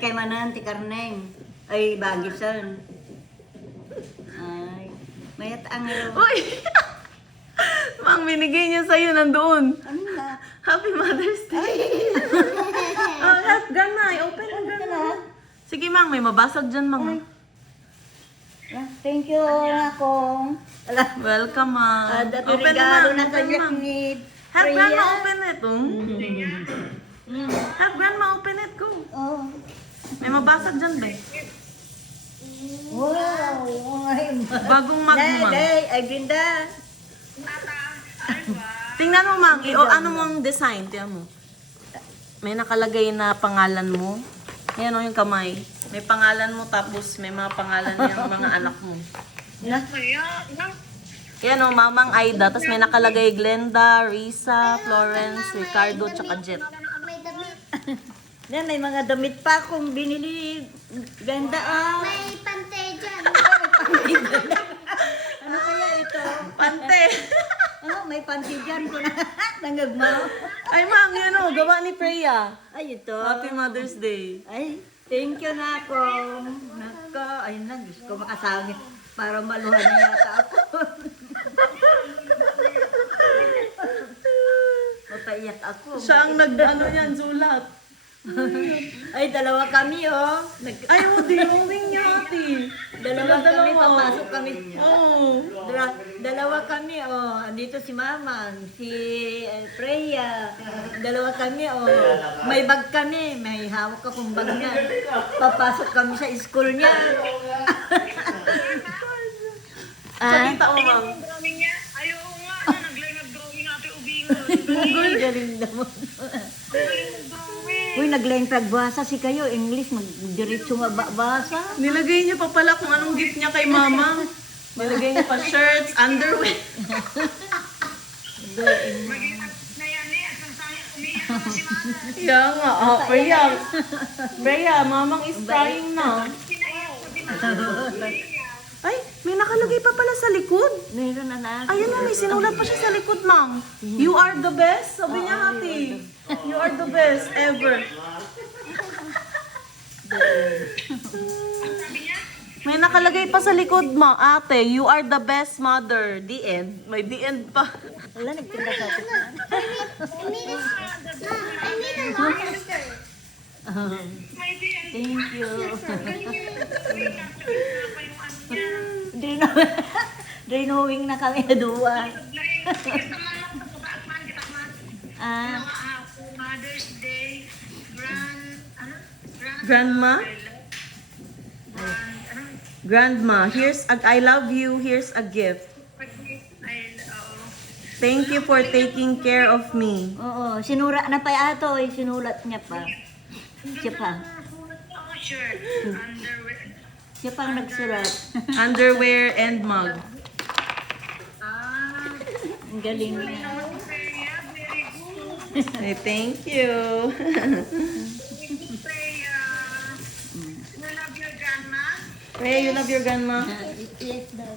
kay manan ti Karneng. Ay, bagisan. Ay, mayat ang Uy! Mang, binigay niya sa'yo nandoon. Ano na? Happy Mother's Day. Oh, Grandma, open mo, Grandma. Sige, Mang, may mabasag dyan, Mang. Thank you, akong. Welcome, Mang. Dati Open, regalo Mang. na Open, kanya Mang. ni Have Priya. Grandma open it, Have Grandma open it, go. Oh. May mabasag dyan, be. Wow. Ay, Bagong mag, Mang. Ay, ganda. Tingnan mo, Mang. Ano mong design? Tingnan mo. May nakalagay na pangalan mo. Yan o yung kamay. May pangalan mo tapos may mga pangalan yung mga anak mo. Yan o, Mamang Aida. Tapos may nakalagay Glenda, Risa, Florence, Ricardo, tsaka Jet. Yan, may mga damit pa akong binili. Ganda, ah. May pantay dyan. Ano kaya ito? Pante! Oh, may panty dyan ko na. Nangagmaw. Ay, Mang, yan o. Gawa ni Freya. Ay, ito. Happy Mother's Day. Ay, thank you na ako. Nako, ayun na, gusto ko makasabi. Para maluhan na yata ako. Mapaiyak ako. Siya ang nag-ano yan, sulat. Ay, dalawa kami, oh. Ay, oh, drawing niya, ate. Dalawa kami, papasok kami. Oo. Dalawa kami, oh. Dito si Mama, si Freya. Dalawa kami, oh. May bag kami, may hawak akong bag niya. Papasok kami sa school niya. Pakita mo, Mang. Drawing niya. Ayaw nga na nag-drawing natin ubingon. Uy, galing naman. Uy, nag-line pagbasa si kayo. English, mag-diretso mabasa. Nilagay niya pa pala kung anong gift niya kay Mama. Nilagay niya pa shirts, underwear. Mag-ingat na yan eh. At ang sayang umiiyak na si Mama. Kaya nga, Freya. Freya, Mamang is crying na. Pinaiyak ko si Mama. Ay, may nakalagay pa pala sa likod. Meron na na. Ayun na, may sinulat pa siya sa likod, Mang. You are the best, sabi niya, ate. You are the best ever. May nakalagay pa sa likod, Ma, ate. You are the best mother. The end. May the end pa. Wala, nagtinda sa atin. I need a monster. Thank you. Galing yun. Drinowing na kami na duwa. Ah, Mother's Day, Grandma? Grandma, here's a, I love you. Here's a gift. Thank you for taking care of me. oo, sinura na pa ato eh, sinulat niya pa. Siya pa. shirt, underwear. Siya pa ang nagsulat. Underwear and mug. Ah, Ang galing niya. Freya, very good. Hey, thank you. Freya. You love your grandma? Freya, you love your grandma? Yes, daw.